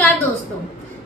नमस्कार दोस्तों,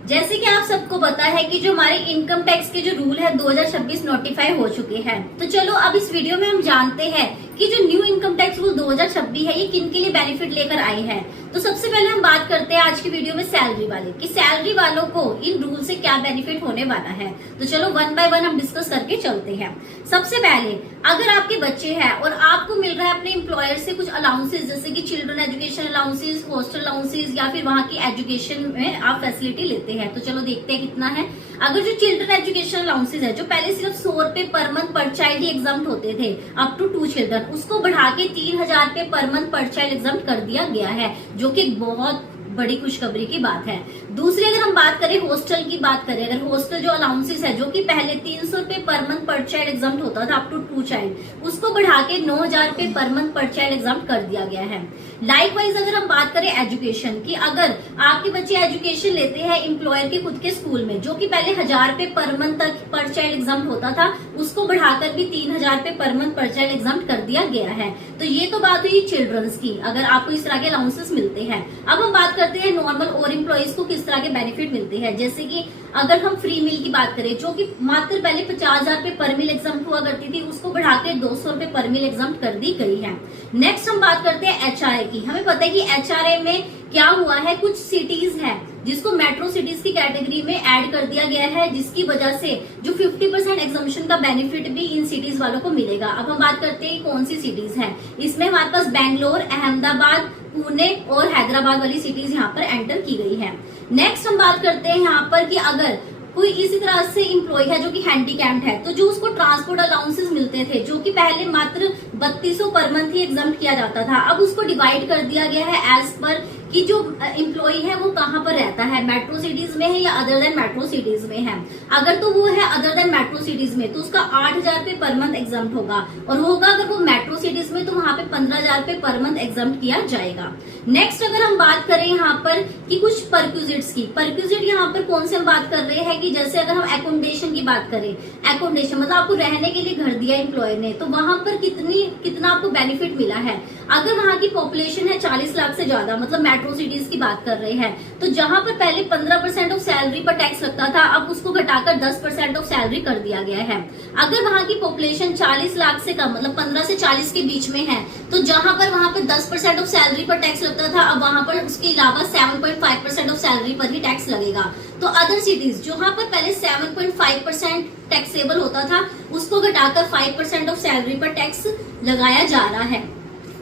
जैसे कि आप सबको पता है कि जो हमारे इनकम टैक्स के जो रूल है 2026 नोटिफाई हो चुके हैं। तो चलो अब इस वीडियो में हम जानते हैं कि जो न्यू इनकम टैक्स रूल 2026 है ये किन के लिए बेनिफिट लेकर आए हैं। तो सबसे पहले हम बात करते हैं आज की वीडियो में सैलरी वाले कि सैलरी वालों को इन रूल से क्या बेनिफिट होने वाला है। तो चलो वन बाय वन हम डिस्कस करके चलते हैं। सबसे पहले अगर आपके बच्चे हैं और आपको मिल रहा है अपने एम्प्लॉयर से कुछ अलाउंसेस जैसे कि children education allowances, hostel allowances या फिर वहाँ की एजुकेशन में आप फैसिलिटी लेते हैं, तो चलो देखते हैं कितना है। अगर जो चिल्ड्रन एजुकेशन अलाउंसेस है जो पहले सिर्फ 100 रुपए पर मंथ पर चाइल्ड ही एग्जाम होते थे अप टू 2 चिल्ड्रन, उसको बढ़ा के 3000 रुपए पर मंथ पर चाइल्ड एग्जाम कर दिया गया है, जो कि एक बहुत बड़ी खुशखबरी की बात है। दूसरी अगर हम बात करें हॉस्टल की बात करें, अगर हॉस्टल जो अलाउंसेस है जो कि पहले 300 रुपए पर मंथ पर चाइल्ड एग्जाम होता था अप टू 2 चाइल्ड, उसको बढ़ा के 9000 रुपए पर मंथ पर चाइल्ड एग्जाम कर दिया गया है। लाइकवाइज अगर हम बात करें एजुकेशन की, अगर आपके बच्चे एजुकेशन लेते हैं एम्प्लॉयर के खुद के स्कूल में जो कि पहले 1000 रुपए पर मंथ तक पर चाइल्ड एग्जाम होता था, उसको बढ़ाकर भी 3000 रुपए पर मंथ पर चाइल्ड एग्जाम कर दिया गया है। तो ये तो बात हुई चिल्ड्रंस की, अगर आपको इस तरह के अलाउंसेस मिलते हैं। अब हम बात करते हैं नॉर्मल और एम्प्लॉइज को किस तरह के बेनिफिट मिलते हैं। जैसे कि अगर हम फ्री मील की बात करें जो कि मात्र पहले 50,000 रुपए पर मील एग्जाम हुआ करती थी, उसको बढ़ाकर 200 रुपए पर मील एग्जाम कर दी गई है। नेक्स्ट हम बात करते हैं एचआरए की। हमें पता है कि एचआरए में क्या हुआ है, कुछ सिटीज है जिसको मेट्रो सिटीज की कैटेगरी में ऐड कर दिया गया है, जिसकी वजह से जो 50% एग्जाम्पशन का बेनिफिट भी इन सिटीज वालों को मिलेगा। अब हम बात करते हैं कौन सी सिटीज है। इसमें हमारे पास बैंगलोर, अहमदाबाद, पुणे और हैदराबाद वाली सिटीज यहाँ पर एंटर की गई है। नेक्स्ट हम बात करते हैं यहाँ पर कि अगर कोई इसी तरह से इम्प्लॉय है जो कि हैंडीकैप्ड है, तो जो उसको ट्रांसपोर्ट अलाउंसेस मिलते थे जो कि पहले मात्र 3200 पर मंथ ही एग्जाम किया जाता था, अब उसको डिवाइड कर दिया गया है एज पर कि जो इम्प्लॉय है वो कहाँ पर रहता है, मेट्रो सिटीज में है या अदर देन मेट्रो सिटीज में है। अगर तो वो है अदर देन मेट्रो सिटीज में तो उसका 8000 रुपए पर मंथ एग्जाम होगा, और होगा अगर वो मेट्रो सिटीज में तो वहाँ पे 15,000 रुपए पर मंथ एग्जाम किया जाएगा। नेक्स्ट अगर हम बात करें यहाँ पर कि कुछ परक्यूजिट्स की, परक्यूजिट यहाँ पर कौन से हम बात कर रहे हैं कि जैसे अगर हम एकोमोडेशन की बात करें, एकोमोडेशन मतलब आपको रहने के लिए घर दिया एम्प्लॉय ने, तो वहां पर कितना आपको बेनिफिट मिला है। अगर वहां की पॉपुलेशन है 40 लाख से ज्यादा, मतलब मेट्रो सिटीज की बात कर रहे हैं, तो जहां पर पहले 15% ऑफ सैलरी पर टैक्स लगता था, अब उसको घटाकर 10% ऑफ सैलरी कर दिया गया है। अगर वहां की पॉपुलेशन 40 लाख से कम मतलब 15 से 40 के बीच में है, तो जहां पर वहां पर 10% ऑफ सैलरी पर टैक्स लगता था, अब वहां पर उसके अलावा 7.5% ऑफ सैलरी पर ही टैक्स लगेगा। तो अदर सिटीज जहां पर पहले 7.5% टैक्सेबल होता था, उसको घटाकर 5% ऑफ सैलरी पर टैक्स लगाया जा रहा है।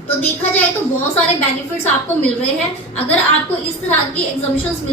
तो देखा जाए तो बहुत सारे बेनिफिट्स आपको मिल रहे हैं अगर आपको इस तरह की एग्जाम्पशंस मिल